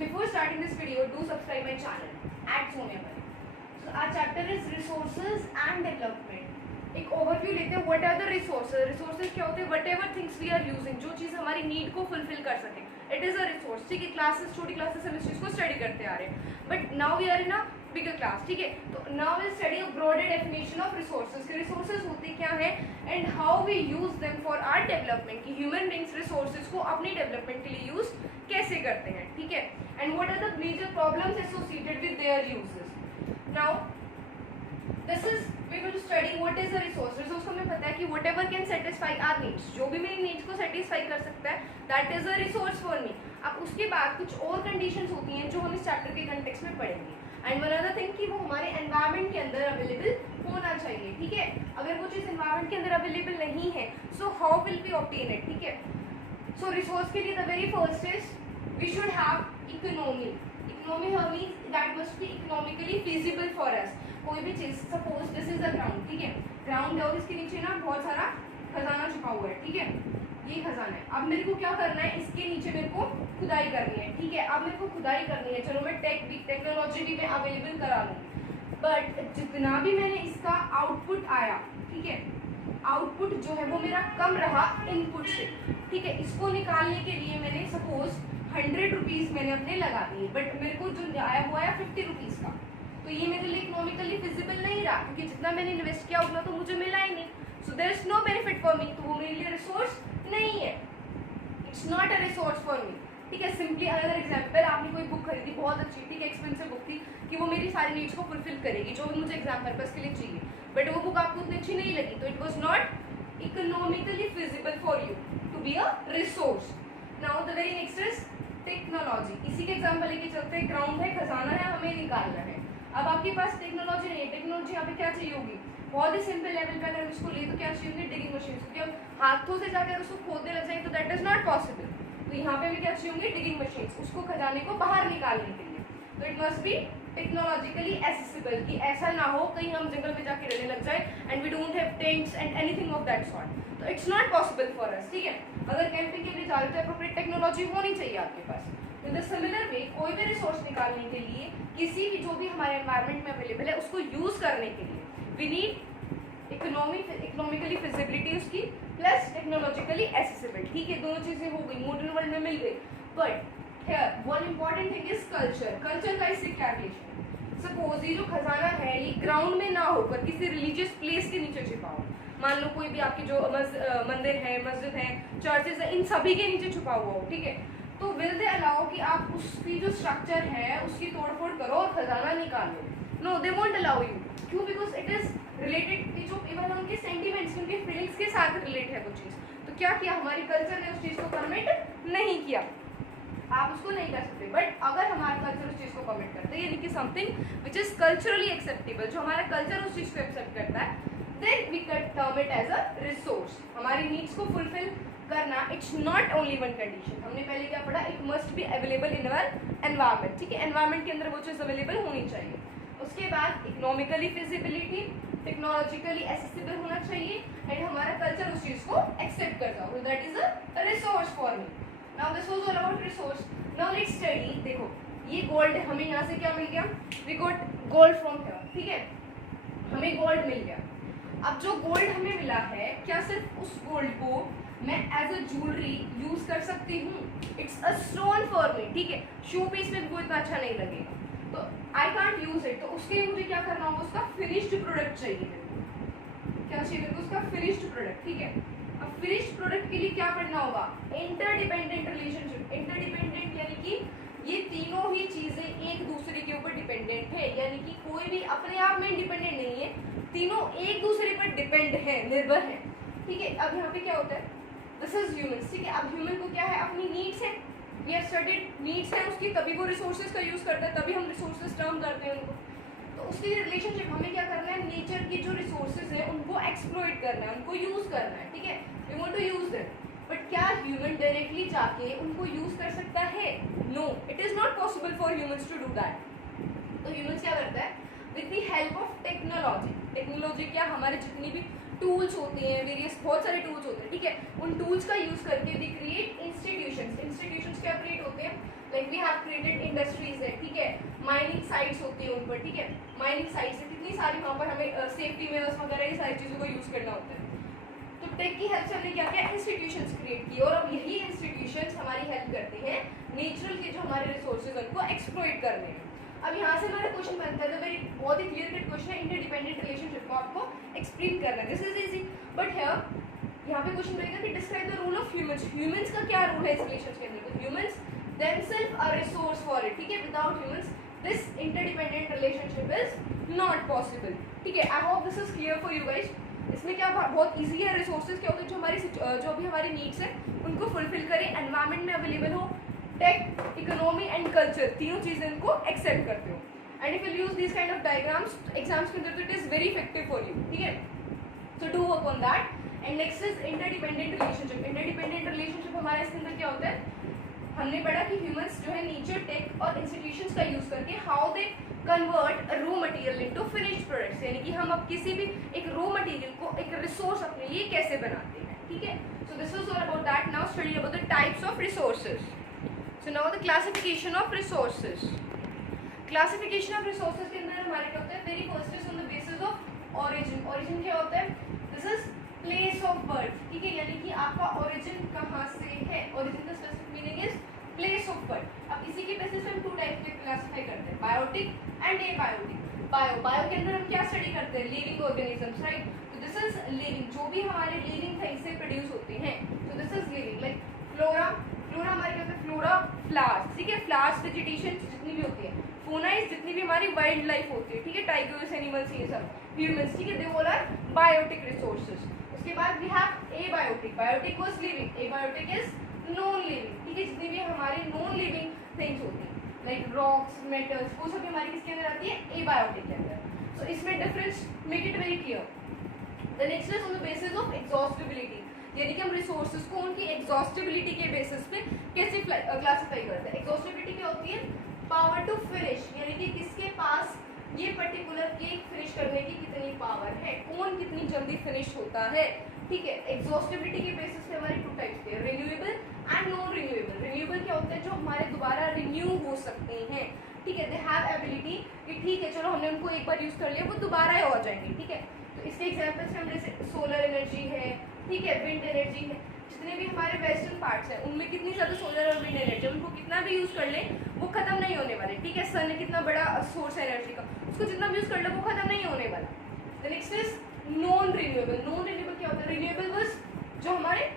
before starting this video, do subscribe my channel at Sonia Pai. So our chapter is resources and development. एक overview लेते हैं what are the resources. Resources क्या होते हैं? Whatever things we are using, जो चीज़ हमारी need को फुलफिल कर सके, इट इज़ अ रिसोर्स. ठीक है, क्लासेस छोटी क्लासेस हम इस चीज़ को स्टडी करते आ रहे हैं, but now we are in a bigger class. ठीक है, तो now will study a broader definition of resources. के रिसोर्सेज होते क्या है and how we use them for our development. कि ह्यूमन बींग्स रिसोर्सेज को अपनी डेवलपमेंट के लिए यूज कैसे करते हैं. ठीक है, and what are the major problems associated with their uses. Now this is we will study what is a resource. Resource को हमें पता है कि whatever can satisfy our needs, जो भी मेरी नीड्स को सेटिस्फाई कर सकता है, that is a resource for me. अब उसके बाद कुछ और कंडीशंस होती हैं जो हम इस चैप्टर के कंटेक्स्ट में पढ़ेंगे. एंड वन अदर थिंग कि वो हमारे एनवायरनमेंट के अंदर अवेलेबल होना चाहिए. ठीक है, अगर वो चीज़ एनवायरनमेंट के अंदर अवेलेबल नहीं है, so how will we obtain it. ठीक है, सो रिसोर्स के लिए the very first is we should have economy. Economy means that must be economically feasible for us. कोई भी चीज, suppose this is the ground. ठीक है, ग्राउंड है और इसके नीचे ना बहुत सारा खजाना छुपा हुआ है. ठीक है, ये खजाना है. अब मेरे को क्या करना है, इसके नीचे मेरे को खुदाई करनी है. ठीक है, अब मेरे को खुदाई करनी है, चलो मैं टेक्नोलॉजी भी मैं अवेलेबल करा लूँ, बट जितना भी मैंने इसका आउटपुट आया, ठीक है, आउटपुट जो है वो मेरा कम रहा इनपुट से. ठीक है, इसको निकालने के लिए मैंने सपोज 100 रुपीज़ मैंने अपने लगा दिए, बट मेरे को जो आया वो आया 50 रुपीज़ का. तो ये मेरे लिए इकोनॉमिकली फिजिबल नहीं रहा, क्योंकि जितना मैंने इन्वेस्ट किया उतना तो मुझे मिला ही नहीं. So there is no benefit for me. तो वो मेरे लिए रिसोर्स नहीं है, it's not a resource for me. ठीक है, सिंपली अनदर एग्जाम्पल, आपने कोई बुक खरीदी बहुत अच्छी, ठीक है, एक्सपेंसिव बुक थी कि वो मेरी सारी नीड्स को फुलफिल करेगी जो भी मुझे एग्जाम पर्पस के लिए चाहिए, बट वो बुक आपको उतनी अच्छी नहीं लगी, तो it was not economically feasible for you to be a resource. Now the very next is technology. इसी के एग्जाम्पल लेके चलते हैं. ग्राउंड है, खजाना है, हमें निकालना है. अब आपके पास टेक्नोलॉजी नहीं है. टेक्नोलॉजी यहाँ पे क्या चाहिए होगी? बहुत ही सिंपल लेवल पे अगर इसको ले तो क्या चाहिए होगी? Digging machine. क्योंकि हम हाथों से जाकर उसको खोदने लग जाए तो दैट इज नॉट पॉसिबल. तो यहाँ पे भी क्या चाहिए होंगी? डिगिंग मशीन, उसको खजाने को बाहर निकालने के लिए. तो it must B technologically accessible, कि ऐसा ना हो कहीं हम जंगल में जाके रहने लग जाए and we don't have tents and anything of that sort. तो it's not possible for us. ठीक है, अगर कैंपिंग के लिए जा रहे हो तो अप्रोप्रिएट टेक्नोलॉजी होनी चाहिए आपके पास. इन द सिमिलर वे कोई भी रिसोर्स निकालने के लिए, किसी भी जो भी हमारे एनवायरनमेंट में अवेलेबल है उसको यूज करने के लिए वी नीड इकोनॉमिकली फिजिबिलिटी उसकी प्लस टेक्नोलॉजिकली एसेसिबल. ठीक है, दोनों चीजें हो गई, मॉडर्न वर्ल्ड में मिल गई. But here one important thing is culture. Culture का इससे क्या रिलेशन? सपोज ये जो खजाना है ये ग्राउंड में ना होकर किसी रिलीजियस प्लेस के नीचे छुपा हो. मान लो कोई भी आपकी जो मंदिर है, मस्जिद है, चर्चेज है, इन सभी के नीचे छुपा हुआ हो. ठीक है, तो विल दे अलाउ कि आप उसकी जो स्ट्रक्चर है उसकी तोड़फोड़ करो और खजाना निकालो? No, they won't allow you. क्यों? बिकॉज इट इज रिलेटेड, जो इवन उनके सेंटिमेंट्स, उनके फीलिंग्स के साथ रिलेट है वो चीज़. तो क्या किया हमारी कल्चर ने? उस चीज़ को परमिट नहीं किया. आप उसको नहीं कर सकते. बट अगर हमारा कल्चर उस चीज़ को परमिट करता है, यानी कि something which is culturally acceptable, जो हमारा कल्चर उस चीज़ को एक्सेप्ट करता है, then we can term it as a resource. हमारी नीड्स को फुलफिल करना, it's not only one condition. हमने पहले क्या पढ़ा? It must be available in our environment. ठीक है, एनवायरनमेंट के अंदर वो चीज़ अवेलेबल होनी चाहिए. उसके बाद इकोनॉमिकली फिजिबिलिटी, टेक्नोलॉजिकली एसेसिबल होना चाहिए एंड हमारा कल्चर उस चीज़ को एक्सेप्ट करता हो. That is a resource for me. Now this was all about resource. Now let's study. देखो ये गोल्ड, हमें यहाँ से क्या मिल गया? We got gold from here. ठीक है, हमें गोल्ड मिल गया. अब जो गोल्ड हमें मिला है, क्या सिर्फ उस गोल्ड को मैं एज अ ज्वेलरी यूज कर सकती हूँ? It's a stone for me. ठीक है, शो पीस में भी वो इतना अच्छा नहीं लगेगा, तो आई कांट यूज इट. तो उसके लिए मुझे क्या करना होगा? उसका फिनिश्ड प्रोडक्ट चाहिए मेरे को. क्या चाहिए मेरे को? उसका फिनिश्ड प्रोडक्ट. ठीक है, अब फिनिश्ड प्रोडक्ट के लिए क्या करना होगा? Interdependent relationship. इंटरडिपेंडेंट यानी कि ये तीनों ही चीजें एक दूसरे के ऊपर डिपेंडेंट है, यानी कि कोई भी अपने आप में इंडिपेंडेंट नहीं है, तीनों एक दूसरे पर डिपेंड है, निर्भर है. ठीक है, अब यहाँ पे क्या होता है? This is human. ठीक है, अब ह्यूमन को क्या है? अपनी नीड्स है. वी आर स्टडीड नीड्स है उसकी, तभी वो रिसोर्सेज का यूज करता है, तभी हम रिसोर्सेज टर्म करते हैं उनको. तो उसके लिए रिलेशनशिप हमें क्या करना है? नेचर की जो रिसोर्सेज है उनको एक्सप्लॉइट करना है, उनको यूज करना है. ठीक है, we want to use them. But क्या ह्यूमन डायरेक्टली जाके उनको यूज कर सकता है? No, it is not possible for humans to do that. तो ह्यूमंस क्या करता है? With the help of technology. Technology क्या? हमारे जितनी भी टूल्स होते हैं, वेरियस बहुत सारे टूल्स होते हैं. ठीक है, उन टूल्स का यूज करके वी क्रिएट इंस्टीट्यूशंस. इंस्टीट्यूशंस क्या क्रिएट होते हैं? Like we have created industries है, ठीक है, माइनिंग साइट्स होती है उन पर, ठीक है, माइनिंग साइट्स है, कितनी सारी वहाँ पर हमें सेफ्टी मेजर्स वगैरह ये सारी चीज़ों को यूज़ करना होता है। तो टेक की हेल्प से हमने क्या किया, इंस्टीट्यूशंस क्रिएट किए, और अब यही इंस्टीट्यूशंस हमारी हेल्प करते हैं नेचुरल के जो हमारे रिसोर्सेज उनको एक्सप्लॉइट करने में। अब यहाँ से हमारा क्वेश्चन बनता है, तो मेरी बहुत ही क्लियर कट क्वेश्चन है, इंटरडिपेंडेंट रिलेशनशिप को आपको एक्सप्लेन करना है, this is easy. But here यहाँ पे क्वेश्चन रहेगा कि describe the role of humans, humans का क्या रोल है इस रिलेशन के अंदर, तो humans themselves are resource for it, ठीक है, without humans this interdependent relationship is not possible, ठीक है। I hope this is clear for you guys। इसमें क्या बहुत इजी है, रिसोर्सेज क्या होते हैं जो हमारी जो भी हमारी नीड्स है उनको फुलफिल करें, एनवायरनमेंट में अवेलेबल हो, टेक, इकोनॉमी एंड कल्चर तीनों चीजें इनको एक्सेप्ट करते हो। And if you use this kind of diagrams exams के अंदर तो it is very effective for you, ठीक है, so do work on that. And next is interdependent relationship. Interdependent relationship हमारे इसके अंदर क्या होता है, हमने पढ़ा कि ह्यूमंस जो है नेचर, टेक और इंस्टीट्यूशंस का यूज करके how they convert raw material into finished products, यानी कि हम अब किसी भी एक रॉ मटेरियल को एक रिसोर्स अपने लिए कैसे बनाते हैं, ठीक है। सो this is all about that. Now study about the types of resources. So now the classification of resources. Classification of resources के अंदर हमारे क्या होता है, very first is on the basis of origin. Origin क्या होता है, this is place of birth, ठीक है, यानी कि आपका ओरिजिन कहाँ से है, ओरिजिन का specific meaning is place of birth. अब इसी के बेसिस पे हम टू टाइप के क्लासिफाई करते हैं, बायोटिक एंड एबायोटिक। बायो के अंदर हम क्या स्टडी करते हैं, लिविंग ऑर्गेनिजम्स, राइट, तो दिस इज लिविंग, जो भी हमारे लिविंग थिंग्स से प्रोड्यूस होते हैं, तो this is living. Like flora, flora हमारे क्या होता है, फ्लोरा फ्लावर्स, ठीक है, फ्लावर्स वेजिटेशन जितनी भी होती है, फोना इज जितनी भी हमारी वाइल्ड लाइफ होती है, ठीक है, टाइगर्स, एनिमल्स, ये सब, ह्यूमंस, ठीक है, they all are biotic resources. उसके बाद we have abiotic. Biotic was living, abiotic is non living, ठीक है, जितनी भी हमारी नॉन लिविंग थिंग्स होती हैं लाइक रॉक्स, मेटल्स, वो सब हमारी किसके अंदर आती है, एबायोटिक के अंदर। सो इसमें difference make it very clear. The next is on the basis of exhaustibility, यानी कि हम रिसोर्सेज को उनकी एग्जॉस्टिबिलिटी के बेसिस पे कैसे क्लासिफाई करते हैं। एग्जॉस्टिबिलिटी क्या होती है, पावर टू फिनिश, यानी कि किसके पास ये पर्टिकुलर केक फिनिश करने की कितनी पावर है, कौन कितनी जल्दी फिनिश होता है, ठीक है। एग्जॉस्टिबिलिटी के बेसिस पे हमारी टू टाइप्स के, renewable and non renewable. Renewable क्या होते हैं, जो हमारे दोबारा रिन्यू हो सकते हैं, ठीक है, दे हैव एबिलिटी कि ठीक है चलो हमने उनको एक बार यूज कर लिया, वो दोबारा हो जाएंगे, ठीक है। तो इसके एग्जाम्पल्स में हम जैसे सोलर एनर्जी है, ठीक है, विंड एनर्जी है, जितने भी हमारे वेस्टर्न पार्ट्स हैं उनमें कितनी ज़्यादा सोलर और विंड एनर्जी, उनको कितना भी यूज़ कर लें वो खत्म नहीं होने वाले, ठीक है। सन कितना बड़ा सोर्स है एनर्जी का, उसको जितना भी यूज़ कर लो वो खत्म नहीं होने वाला। The next is non renewable. Non renewable क्या होता है, रिन्यूएबल बस जो हमारे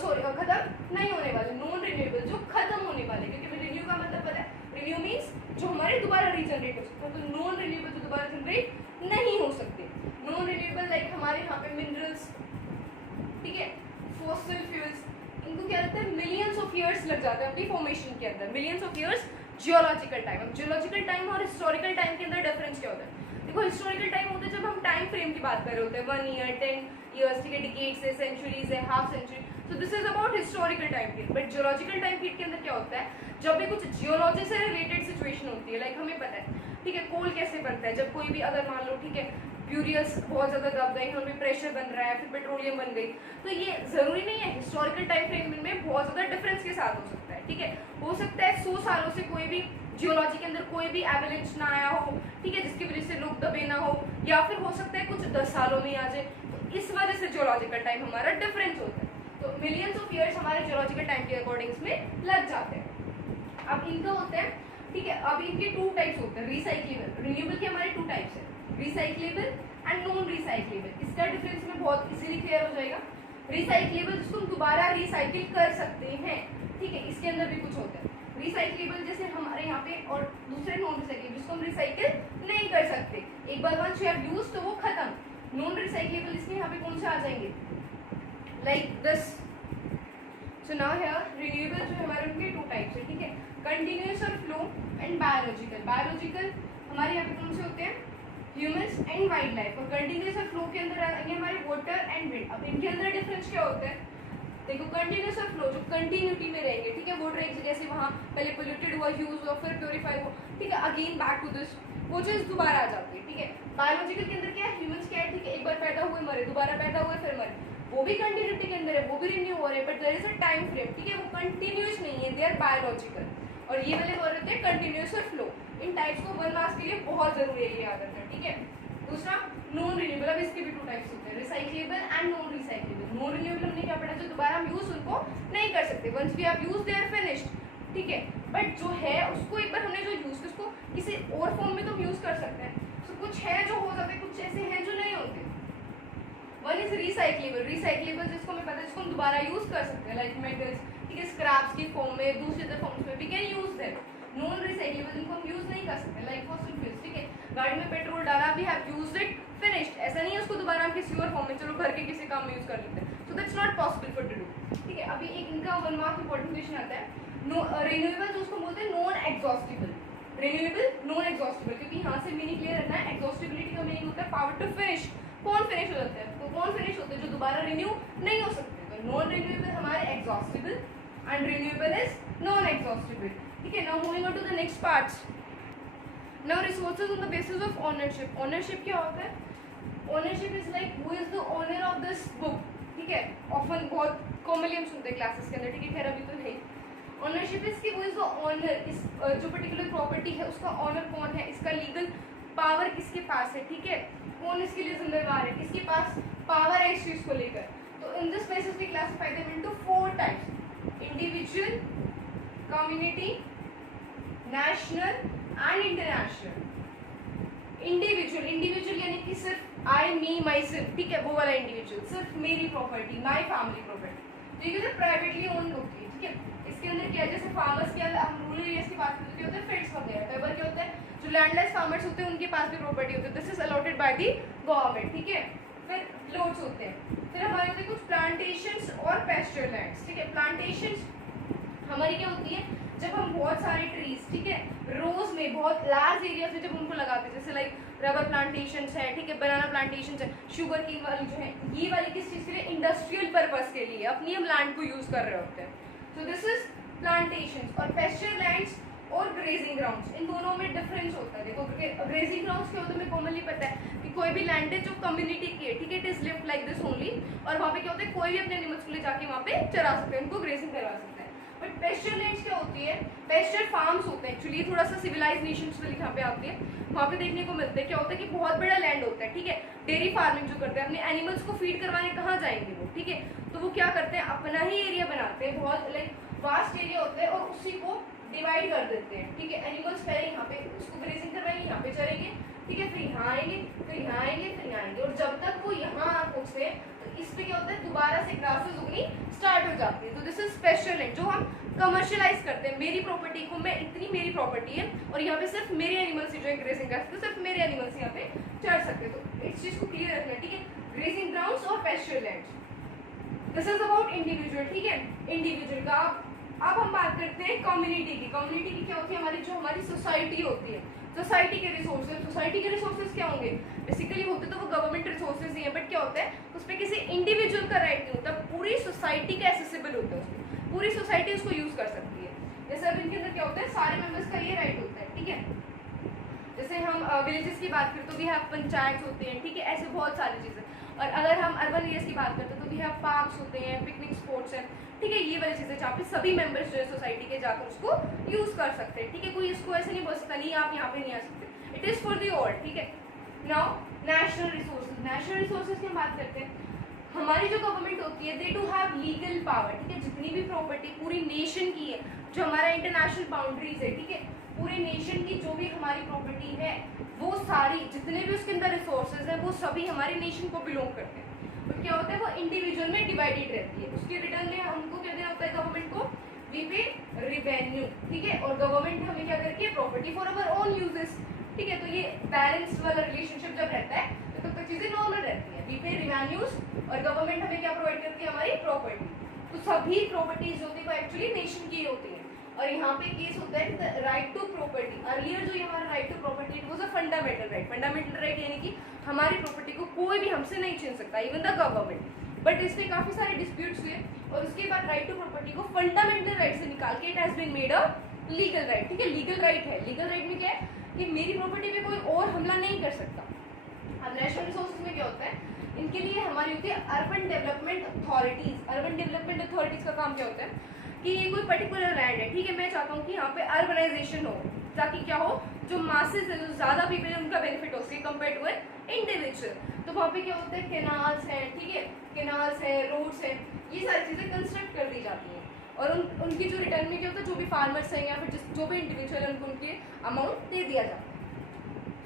सॉरी खत्म नहीं होने वाले, नॉन रिन्यूएबल जो खत्म होने वाले, क्योंकि रिन्यू का मतलब पता है, रिन्यू मीन्स जो हमारे दोबारा रीजनरेट हो सकते हैं, तो नॉन रिन्यूएबल जो दोबारा जनरेट नहीं हो सकते। नॉन रिन्यूएबल लाइक हमारे यहाँ पे मिनरल्स, ठीक है, फॉसिल फ्यूल्स, इनको क्या लगता है मिलियंस ऑफ ईयर्स लग जाते हैं अपनी फॉर्मेशन के अंदर, millions of years geological time. अब जियोलॉजिकल टाइम और हिस्टोरिकल टाइम के अंदर डिफरेंस क्या होता है, देखो हिस्टोरिकल टाइम होता है जब हम टाइम फ्रेम की बात कर रहे होते हैं, 1 ईयर, 10 ईयर्स, ठीक है, डिकेड्स है, सेंचुरीज है, half century, so this is about historical time period. But geological time period के अंदर क्या होता है, जब भी कुछ जियोलॉजी से रिलेटेड सिचुएशन होती है, लाइक हमें पता है, ठीक है, कोल कैसे बनता है, जब कोई भी अगर मान लो, ठीक है, फ्यूरियस बहुत ज़्यादा दब गई, उनमें प्रेशर बन रहा है, फिर पेट्रोलियम बन गई, तो ये ज़रूरी नहीं है, हिस्टोरिकल टाइम फ्रेम में बहुत ज़्यादा डिफरेंस के साथ हो सकता है, ठीक है। हो सकता है 100 सालों से कोई भी जियोलॉजी के अंदर कोई भी एवरेज ना आया हो, ठीक है, जिसकी वजह से लोग दबे ना हो, या फिर हो सकता है कुछ 10 सालों में आ जाए, तो इस वजह से जियोलॉजिकल टाइम हमारा डिफरेंस होता है। तो मिलियंस ऑफ ईयर्स हमारे जियोलॉजिकल टाइम के अकॉर्डिंग में लग जाते हैं। अब इनका होता है, ठीक है, अब इनके 2 टाइप्स होते हैं, रिसाइक्लेबल, रिन्यूएबल के हमारे 2 टाइप्स है, रिसाइक्लेबल एंड नॉन रिसाइक्लेबल। इसका डिफरेंस में बहुत इजीली क्लियर हो जाएगा। रिसाइक्लेबल जिसको हम दोबारा रिसाइकिल कर सकते हैं, ठीक है, इसके अंदर भी कुछ होता है। रिसाइक्लेबल जैसे हमारे यहाँ पे, और दूसरे नॉन रिसाइक्लेबल जिसको हम रिसाइकिल नहीं कर सकते, एक बार वंस यू हैव यूज्ड तो वो खत्म। नॉन रिसाइक्लेबल इसमें यहाँ पे कौन से आ जाएंगे, like this. So now here renewable जो हमारे उनके 2 टाइप्स है, ठीक है, कंटिन्यूअस और फ्लो एंड बायोलॉजिकल। बायोलॉजिकल हमारे यहाँ पे कौन से होते हैं, ह्यूमंस एंड वाइल्ड लाइफ, और कंटिन्यूअस और फ्लो के अंदर आएंगे हमारे वाटर एंड विंड। अब इनके अंदर डिफरेंस क्या होता है, देखो कंटिन्यूअस और फ्लो जो कंटिन्यूटी में रहेंगे, ठीक है, वाटर एक जगह से वहाँ पहले पोल्यूटेड हुआ, यूज हुआ, फिर प्योरीफाई हुआ, ठीक है, अगेन बैक टू दिस, वो चीज़ दोबारा आ जाती है, ठीक है। बायोलॉजिकल के अंदर क्या है, ह्यूमंस क्या है, ठीक है, एक बार पैदा हुए मरे, दोबारा पैदा हुए फिर मरे, वो भी कंटिन्यूटी के अंदर है, वो भी रिन्यू हो रहे हैं, but there is a time frame, ठीक है, वो कंटिन्यूस नहीं है, दे आर बायोलॉजिकल। और ये वाले वर्ड होते हैं कंटिन्यूस और फ्लो। इन टाइप्स को 1 मार्क्स के लिए बहुत जरूरी है ये याद रखना, ठीक है। दूसरा नॉन रिन्यूएबल, अब इसके भी 2 टाइप्स होते हैं, recyclable and non recyclable. Non renewable हमने क्या पढ़ा, जो दोबारा हम यूज उनको नहीं कर सकते, once we have used they are finished, ठीक है। बट जो है उसको एक बार हमने जो यूज किया उसको किसी और फॉर्म में तो हम यूज कर सकते हैं। तो कुछ है जो हो जाते हैं, कुछ ऐसे हैं जो नहीं होते। वन इज रिसाइक्लेबल, रिसाइक्लेबल जिसको हमें पता है जिसको हम दोबारा यूज कर सकते हैं, लाइक मेटल्स, ठीक है, स्क्रैप्स की फॉर्म में, दूसरे अदर फॉर्म्स में we can use them. Non recyclable जिनको हम यूज नहीं कर सकते, लाइक फॉसिल फ्यूल्स, ठीक है, गाड़ी में पेट्रोल डाला, we have used it, finished, ऐसा नहीं है उसको दोबारा हम किसी और फॉर्म में चलो घर के किसी काम में यूज कर लेते हैं, so that's not possible for to do, ठीक है। अभी एक इनका 1 मार्क इंपॉर्टेंट क्वेश्चन आता है, रिन्यूएबल जो उसको बोलते हैं non exhaustible, renewable non exhaustible, क्योंकि यहाँ से मीनिंग क्लियर रखना है। एग्जॉस्टिबिलिटी का मीनिंग होता है पावर टू फिनिश, कौन फिनिश हो जाता है, तो कौन फिनिश होते हैं जो दोबारा रिन्यू नहीं हो सकते। तो नॉन रिन्यूएबल हमारे exhaustible and renewable is non exhaustible, ठीक है। Now moving on to the next parts. Now resources on the basis of ownership. Ownership क्या होता है, ownership is like who is the owner of this book, ठीक है, often बहुत commonly हम सुनते हैं क्लासेस के अंदर, ठीक है, खैर अभी तो नहीं। ओनरशिप इज की हु इज द ओनर, इस जो पर्टिकुलर प्रॉपर्टी है उसका ओनर कौन है, इसका लीगल पावर किसके पास है, ठीक है, कौन इसके लिए जिम्मेदार है, किसके पास पावर है इस चीज को लेकर। तो in this basis we classify them into 4 types, individual, community, national and international. Individual, individual यानी कि सिर्फ आई मी माई सेल्फ, ठीक है, वो वाला इंडिविजुअल, सिर्फ मेरी प्रॉपर्टी, माई फैमिली प्रॉपर्टी, तो ये प्राइवेटली ओन होती है, ठीक है। इसके अंदर क्या है, जैसे फार्मर्स के अंदर हम रूरल एरियाज की बात करते होते हैं, फील्ड्स वगैरह, कई बार क्या होता है जो लैंडलेस फार्मर्स होते हैं उनके पास भी प्रॉपर्टी होती है, this is allotted by the government, ठीक है। फिर प्लॉट्स होते हैं, फिर हमारे होते हैं कुछ प्लांटेशंस और पेस्चर लैंड्स, ठीक है। प्लांटेशंस हमारी क्या होती है, जब हम बहुत सारे ट्रीज, ठीक है, रोज में बहुत लार्ज एरिया में जब उनको लगाते हैं, जैसे लाइक रबर प्लांटेशंस है, ठीक है, बनाना प्लांटेशंस है, शुगर की वाली जो है, ये वाली किस चीज के लिए, इंडस्ट्रियल पर्पस के लिए, अपनी हम लैंड को यूज कर रहे होते हैं, तो दिस इज प्लांटेशंस। और पेस्चर लैंड्स और ग्रेजिंग ग्राउंड्स, इन दोनों में डिफरेंस होता है। देखो ग्रेजिंग ग्राउंड्स क्या होता है, हमें कॉमनली पता है कि कोई भी लैंड है जो कम्युनिटी की है, ठीक है, it is lift like this only, और वहाँ पे क्या होता है कोई भी अपने एनिमल्स को ले जाके वहाँ पे चरा सकते हैं, उनको ग्रेजिंग करवा सकते हैं। बट पेस्चर लैंड्स क्या होती है, पेस्चर फार्म्स होते हैं, एक्चुअली थोड़ा सा सिविलाइज नेशंस वाली यहाँ पे आती है, वहाँ पे देखने को मिलते हैं। क्या होता है कि बहुत बड़ा लैंड होता है, ठीक है, डेयरी फार्मिंग जो करते हैं, अपने एनिमल्स को फीड करवाने कहाँ जाएंगे वो, ठीक है, तो वो क्या करते हैं, अपना ही एरिया बनाते हैं, बहुत लाइक वास्ट एरिया होता है, और उसी को डिवाइड कर देते हैं, ठीक है। एनिमल्स पहले यहाँ पे उसको ग्रेजिंग करवाएंगे, यहाँ पे चरेंगे, ठीक है, फिर यहाँ आएंगे, फिर यहाँ आएंगे, फिर यहाँ आएंगे, और जब तक वो यहाँ पहुँचते हैं तो इस पे क्या होता है, दोबारा से ग्रासेस उगनी स्टार्ट हो जाती है। तो दिस इज स्पेशल लैंड जो हम कमर्शियलाइज करते हैं, मेरी प्रॉपर्टी को, मैं इतनी मेरी प्रॉपर्टी है और यहाँ पे सिर्फ मेरे एनिमल्स जो है ग्रेजिंग कर सकते, सिर्फ मेरे एनिमल्स यहाँ पे चढ़ सकते। तो इस चीज को क्लियर रखना, ठीक है, ग्रेजिंग ग्राउंड्स और pasture lands. This is about individual, ठीक है, इंडिविजुअल का। अब हम बात करते हैं कम्युनिटी की। कम्युनिटी की क्या होती है, हमारी जो हमारी सोसाइटी होती है, सोसाइटी के रिसोर्सेज। सोसाइटी के रिसोर्सेज क्या होंगे, बेसिकली होते तो वो गवर्नमेंट रिसोर्सेज ही है, बट क्या होता है उस पर किसी इंडिविजुअल का राइट नहीं होता, पूरी सोसाइटी का एक्सेसिबल होता है, उसमें पूरी सोसाइटी उसको यूज कर सकती है। जैसे अब इनके अंदर क्या होता है, सारे मेंबर्स का ये राइट होता है, ठीक है। जैसे हम विलेजेस की बात करें तो वी हैव पंचायत होते हैं, ठीक है, ऐसे बहुत सारी चीजें। और अगर हम अर्बन एरियाज की बात करते हैं तो वी हैव पार्क्स होते हैं, पिकनिक स्पॉट्स हैं, ठीक है, ये वाली चीजें जहाँ पे सभी मेंबर्स जो है सोसाइटी के जाकर उसको यूज कर सकते हैं, ठीक है। कोई इसको ऐसे नहीं बोल सकता नहीं आप यहाँ पे नहीं आ सकते, it is for the all, ठीक है। Now national resources. National resources की हम बात करते हैं, हमारी जो गवर्नमेंट होती है दे टू हैव लीगल पावर, ठीक है, जितनी भी प्रॉपर्टी पूरी नेशन की है, जो हमारा इंटरनेशनल बाउंड्रीज है, ठीक है, पूरे नेशन की जो भी हमारी प्रॉपर्टी है वो सारी जितने भी उसके अंदर रिसोर्सेज हैं वो सभी हमारे नेशन को बिलोंग करते हैं। बट क्या होता है वो इंडिविजुअल में डिवाइडेड रहती है, उसके रिटर्न में हमको क्या देना होता है गवर्नमेंट को, वी पे रिवेन्यू, ठीक है, और गवर्नमेंट हमें क्या करके property for our own uses, ठीक है। तो ये बैलेंस वाला रिलेशनशिप जब रहता है तो तब तक चीजें नॉर्मल रहती है, वी पे रिवेन्यूज और गवर्नमेंट हमें क्या प्रोवाइड करती है, हमारी प्रॉपर्टी। तो सभी प्रॉपर्टीज होती है वो एक्चुअली नेशन की होती है। और यहाँ पे केस होता है राइट टू प्रॉपर्टी। अर्लियर जो हमारा right to property it was a fundamental right. Fundamental right यानी कि हमारी प्रॉपर्टी को कोई भी हमसे नहीं छीन सकता, इवन द गवर्नमेंट। बट इसमें काफी सारे डिस्प्यूट्स हुए और उसके बाद राइट टू प्रॉपर्टी को फंडामेंटल राइट से निकाल के it has been made a legal right, ठीक है। लीगल राइट है, लीगल राइट में क्या है कि मेरी प्रॉपर्टी पे कोई और हमला नहीं कर सकता। अब नेशनल रिसोर्सेज में क्या होता है, इनके लिए हमारी होती है urban development authorities. Urban development authorities का काम क्या होता है कि ये कोई पर्टिकुलर लैंड है, ठीक है, मैं चाहता हूँ कि यहाँ पे अर्बनाइजेशन हो, ताकि क्या हो, जो मासेस है, जो ज़्यादा पीपल है, उनका बेनिफिट हो सके कंपेयर टू एन इंडिविजुअल। तो वहाँ पे क्या होता है, कैनाल्स हैं, ठीक है, कैनाल्स हैं, रोड्स हैं, ये सारी चीज़ें कंस्ट्रक्ट कर दी जाती हैं और उनकी जो रिटर्न में क्या होता है, जो भी फार्मर्स हैं या फिर जो भी इंडिविजुअल है उनको उनके अमाउंट दे दिया जाता है।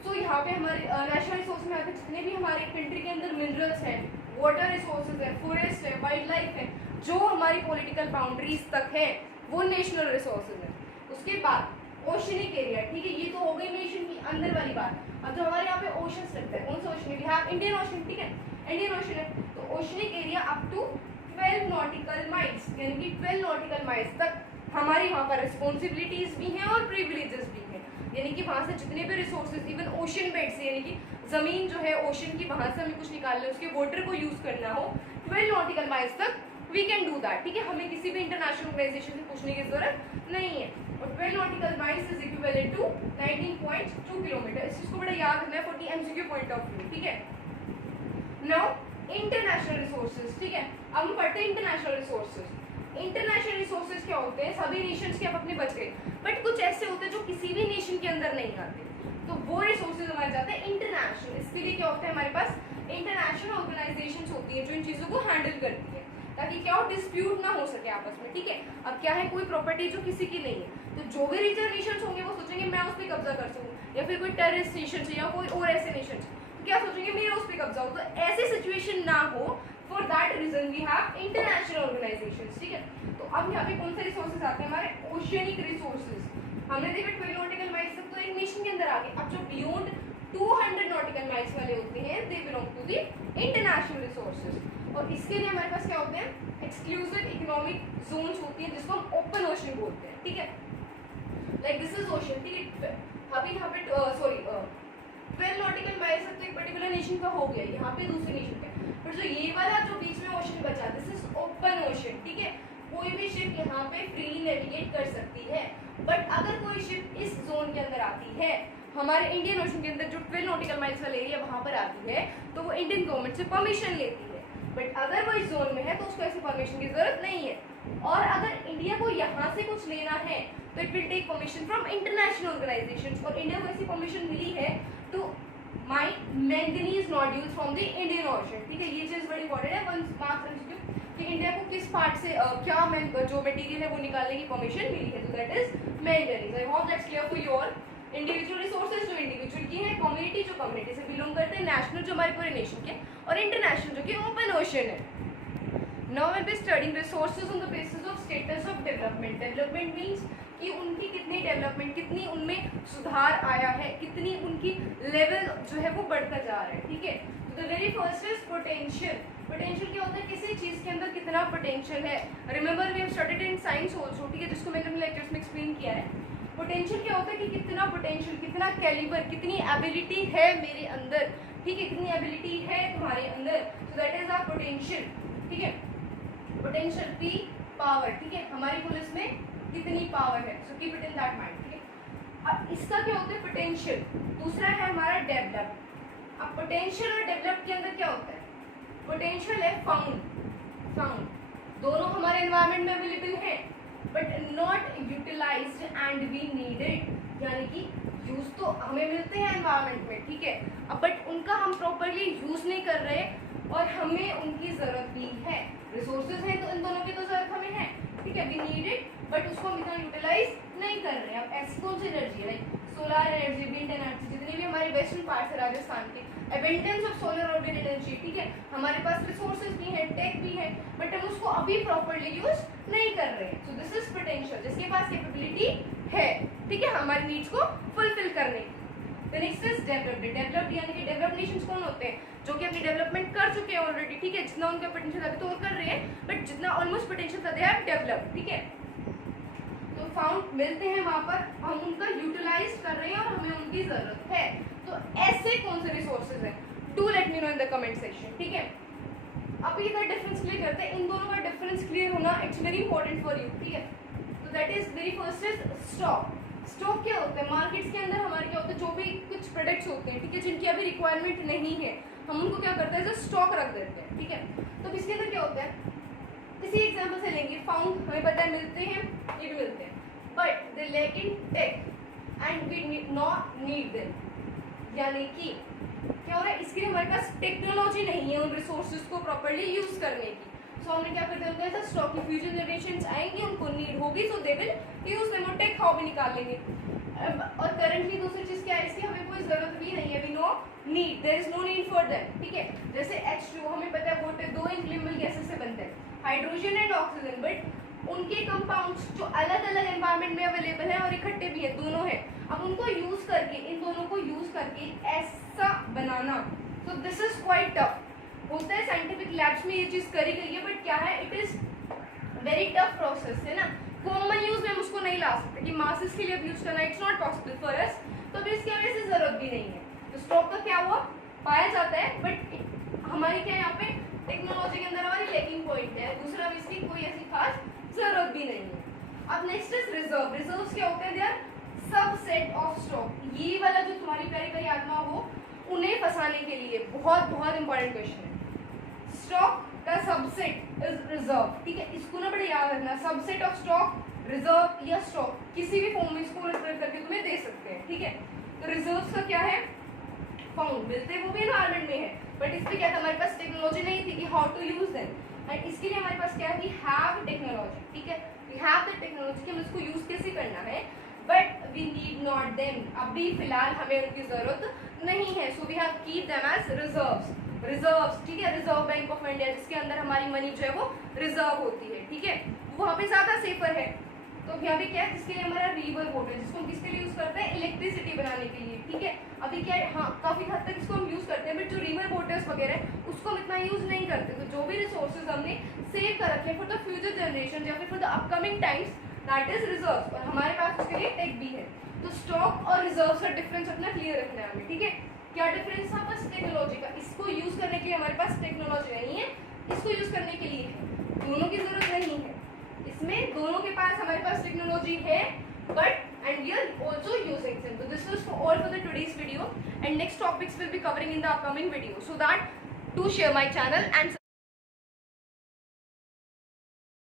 तो यहाँ पे हमारे नेशनल रिसोर्स में आते जितने भी हमारे कंट्री के अंदर मिनरल्स हैं, वाटर रिसोर्सेज है, फॉरेस्ट है, वाइल्ड लाइफ है, जो हमारी पॉलिटिकल बाउंड्रीज तक है, वो नेशनल रिसोर्सेज है। उसके बाद ओशनिक एरिया, ठीक है, ये तो हो गई नेशन की अंदर वाली बात। अब जो हमारे यहाँ पे ओशंस लगता है, कौन सा ओशन है, वी हैव इंडियन ओशन, ठीक है, इंडियन ओशन है, तो oceanic area up to 12 nautical miles, यानी कि 12 नॉटिकल माइल्स तक हमारी वहाँ पर रिस्पॉन्सिबिलिटीज भी हैं और प्रिविलेजेस भी हैं, यानी कि वहाँ से जितने भी रिसोर्सेज, इवन ओशन बेड से, यानी कि जमीन जो है ओशन की, वहाँ से हमें कुछ निकालना है, उसके वाटर को यूज करना हो, 12 नॉटिकल माइल्स तक वी कैन डू दैट, ठीक है, हमें किसी भी इंटरनेशनल ऑर्गेनाइजेशन से पूछने की जरूरत नहीं है। और 12 nautical miles is equivalent to 19.2 kilometre. इस चीज को बड़ा याद रखना है for the MCQ point of view, ठीक है। नाउ इंटरनेशनल रिसोर्सेज, ठीक है, अब हम पढ़ते हैं इंटरनेशनल रिसोर्सेज। इंटरनेशनल रिसोर्सेज क्या होते हैं, सभी नेशंस के अब अपने बच गए, बट कुछ ऐसे होते हैं जो किसी भी नेशन के अंदर नहीं आते, तो वो रिसोर्सेज हमारे जाते हैं इंटरनेशनल। इसके लिए क्या होता है, हमारे पास इंटरनेशनल ऑर्गेनाइजेशंस होती है जो इन चीज़ों को हैंडल करती है, ताकि क्या हो, डिस्प्यूट ना हो सके आपस में, ठीक है। अब क्या है, कोई प्रॉपर्टी जो किसी की नहीं है, तो जो भी रीजन नेशंस होंगे वो सोचेंगे मैं उस पर कब्जा कर सकूँ, या फिर कोई टेररिस्ट नेशन है या कोई और ऐसे नेशन, तो क्या सोचेंगे मेरा उस पर कब्जा हो, तो ऐसी सिचुएशन ना हो, for that reason we have international organisations, ठीक है। तो अब यहाँ पे कौन से रिसोर्सेज आते हैं, हमारे ओशियनिक रिसोर्सेज। हमने देखा 12 नॉटिकल माइल्स तक तो एक नेशन के अंदर आ गए, अब जो बियॉन्ड 200 नॉटिकल माइल्स वाले होते हैं, they belong to the international resources. और इसके लिए हमारे पास क्या होते हैं, एक्सक्लूसिव इकोनॉमिक जोन्स होती हैं, जिसको हम ओपन ओशन बोलते हैं, ठीक है, लाइक दिस इज ओशन, ठीक है। अभी यहाँ पे 12 नॉटिकल माइल्स तक तो एक पर्टिकुलर नेशन का हो गया, यहाँ पे दूसरे नेशन का, पर जो ये वाला जो बीच में ओशन बचा, दिस इज ओपन ओशन, ठीक है, कोई भी शिप यहाँ पे फ्रीली नेविगेट कर सकती है। बट अगर कोई शिप इस जोन के अंदर आती है, हमारे इंडियन ओशन के अंदर जो 12 नॉटिकल माइल्स वाला एरिया वहां पर आती है, तो वो इंडियन गवर्नमेंट से परमिशन लेती है, बट अगर वो इस जोन में है तो उसको ऐसी परमिशन की जरूरत नहीं है। और अगर इंडिया को यहाँ से कुछ लेना है तो it will take permission from international organisations, और इंडिया को ऐसी परमिशन मिली है to mine manganese nodules from the Indian ocean, ठीक है, ये चीज बड़ी इंपॉर्टेंट है, वन मार्क्स एमसीक्यू, कि इंडिया को किस पार्ट से क्या जो मटेरियल है वो निकालने की परमिशन मिली है, तो that is manganese. I hope that's clear for you all. Individual resources जो इंडिविजुअल की है, कम्युनिटी जो कम्युनिटी से बिलोंग करते हैं, नेशनल जो हमारे पूरे नेशन के, और इंटरनेशनल जो कि ओपन ओशन है। Now will be studying resources on the basis of status of development. Development means कि उनकी कितनी डेवलपमेंट, कितनी उनमें सुधार आया है, कितनी उनकी लेवल जो है वो बढ़ता जा रहा है, ठीक है। तो the very first is potential. Potential क्या होता है, किसी चीज के अंदर कितना पोटेंशियल है। Remember we have studied in science also, ठीक है, जिसको मैंने अपने लेक्चर्स में एक्सप्लेन किया है। पोटेंशियल क्या होता है कि कितना पोटेंशियल, कितना कैलिबर, कितनी एबिलिटी है मेरे अंदर, ठीक है, कितनी एबिलिटी है तुम्हारे अंदर, so that is our potential, ठीक है। पोटेंशियल पी पावर, ठीक है, हमारी पुलिस में कितनी पावर है, so keep it in that mind, ठीक है। अब इसका क्या होता है पोटेंशियल। दूसरा है हमारा डेवलप। अब पोटेंशियल और डेवलप के अंदर क्या होता है, पोटेंशियल है फाउंड, दोनों हमारे एनवायरनमेंट में अवेलेबल है, but not utilised and we need it, यानी कि यूज तो हमें मिलते हैं एनवायरनमेंट में, ठीक है, अब बट उनका हम प्रॉपरली यूज नहीं कर रहे और हमें उनकी जरूरत भी है। रिसोर्सेज हैं तो इन दोनों की तो जरूरत हमें है, ठीक है, वी नीड इट, बट उसको हम इतना यूटिलाइज नहीं कर रहे हैं। अब ऐसी कौन सी एनर्जी है, like solar energy, wind energy, जितनी भी हमारे वेस्टर्न पार्ट है राजस्थान के, अबंडेंस ऑफ सोलर और विंड एनर्जी, ठीक है, हमारे पास रिसोर्सेज भी हैं, टेक भी है, बट हम उसको अभी प्रॉपरली यूज नहीं कर रहे हैं। सो दिस इज पोटेंशियल, जिसके पास कैपेबिलिटी है, ठीक है, हमारी नीड्स को फुलफिल करने की। The next is developed. Developed यानी कि डेवलप्ड नेशंस कौन होते हैं, जो कि अपनी डेवलपमेंट कर चुके हैं ऑलरेडी, ठीक है, जितना उनका पोटेंशियल अभी तो और कर रहे हैं, बट जितना ऑलमोस्ट पोटेंशियल था दे हैव डेवलप्ड, ठीक है। तो फाउंड मिलते हैं वहां पर, हम उनका यूटिलाइज कर रहे हैं और हमें उनकी जरूरत है। तो ऐसे कौन से रिसोर्सेज हैं, do let me know in the comment section, ठीक है। अब ये डिफरेंस क्लियर करते हैं, इन दोनों का डिफरेंस क्लियर होना it's very important for you, ठीक है। तो that is very first is stock. Stock क्या होता है, मार्केट्स के अंदर हमारे क्या होता है, जो भी कुछ प्रोडक्ट्स होते हैं, ठीक है, जिनकी अभी रिक्वायरमेंट नहीं है, हम उनको क्या करते हैं, जो स्टॉक रख देते हैं, ठीक है। तो इसके अंदर क्या होता है, इसी एग्जांपल से लेंगे, फाउंड हमें पता है मिलते हैं, ये भी मिलते हैं, but they lack in tech and we not need them, यानी कि क्या हो रहा है, इसके लिए हमारे पास टेक्नोलॉजी नहीं है उन रिसोर्सेज को प्रॉपर्ली यूज करने की। सो हमने क्या करते हैं, उनका स्टॉक की फ्यूचर जनरेशंस आएंगी, उनको नीड होगी, सो दे विल यूज देम और टेक हाउ भी निकाल लेंगे। और करंटली दूसरी चीज क्या है, इसकी हमें कोई जरूरत भी नहीं है, we no need, there is no need for that, ठीक है। जैसे H2O हमें पता है वो दो इंक्लिमेबल गैसेस से बनते हैं, हाइड्रोजन एंड ऑक्सीजन, बट उनके कंपाउंड्स जो अलग अलग एनवायरनमेंट में अवेलेबल है और इकट्ठे भी है, दोनों है, अब उनको यूज करके, इन दोनों को यूज करके ऐसा बनाना, so this is quite tough. होता है साइंटिफिक लैब्स में ये चीज करी गई है, बट क्या है, it is very tough process, है ना। कॉमन यूज में हम उसको नहीं ला सकते कि मासेस के लिए यूज करना, इट्स नॉट पॉसिबल फॉर अस, तो भी इसकी वजह से जरूरत भी नहीं है। तो स्टॉक का क्या हुआ, पाया जाता है, बट हमारी क्या यहाँ पे टेक्नोलॉजी के अंदर हमारी लैकिंग पॉइंट है, दूसरा भी इसकी कोई ऐसी खास जरूरत भी नहीं है। अब नेक्स्ट इज रिजर्व। रिजर्व्स क्या होते हैं, they are subset of stock. ये वाला जो तुम्हारी प्यारी प्यारी आत्मा हो, उन्हें फंसाने के लिए बहुत बहुत इंपॉर्टेंट क्वेश्चन है। स्टॉक का सबसेट इज रिजर्व, ठीक है, इसको ना बड़े याद रखना, सबसेट ऑफ स्टॉक, रिजर्व या स्टॉक, किसी भी फॉर्म में इसको रिप्रेजेंट करके तुम्हें दे सकते हैं, ठीक है। तो रिजर्व्स का क्या है, फाउंड, मिलते वो भी एनवायरनमेंट में है, बट इस पे क्या था, हमारे पास टेक्नोलॉजी नहीं थी कि how to use them, and इसके लिए हमारे पास क्या है, वी हैव टेक्नोलॉजी, ठीक है, वी हैव द टेक्नोलॉजी कि हम इसको यूज कैसे करना है, but we need not them, अभी फिलहाल हमें उनकी जरूरत नहीं है, so we have keep them as reserves. Reserves, ठीक है, रिजर्व बैंक ऑफ इंडिया, जिसके अंदर हमारी मनी जो है वो रिजर्व होती है, ठीक है, वो वहाँ पे ज्यादा सेफर है। तो यहाँ पे क्या है, जिसके लिए हमारा रिवर वाटर, जिसको हम किसके लिए यूज करते हैं, इलेक्ट्रिसिटी बनाने के लिए, ठीक है। अभी क्या है, हाँ काफी हद तक इसको हम यूज करते हैं, बट जो रिवर वाटर्स वगैरह उसको हम इतना यूज नहीं करते। तो जो भी रिसोर्सेज हमने सेव कर रखे फॉर द फ्यूचर जनरेशन या फिर for the upcoming times, that is reserve, और हमारे पास उसके लिए टेक भी है। तो स्टॉक और रिजर्व का डिफरेंस अपना क्लियर रखना है हमें, ठीक है। क्या डिफरेंस था, बस टेक्नोलॉजी का, इसको यूज करने के लिए हमारे पास टेक्नोलॉजी नहीं है, इसको यूज करने के लिए है, दोनों की जरूरत नहीं है। इसमें दोनों के पास हमारे पास टेक्नोलॉजी है, but and we are also using them. So this was for all for the today's video, and next topics will be covering in the upcoming video, so that to share my channel and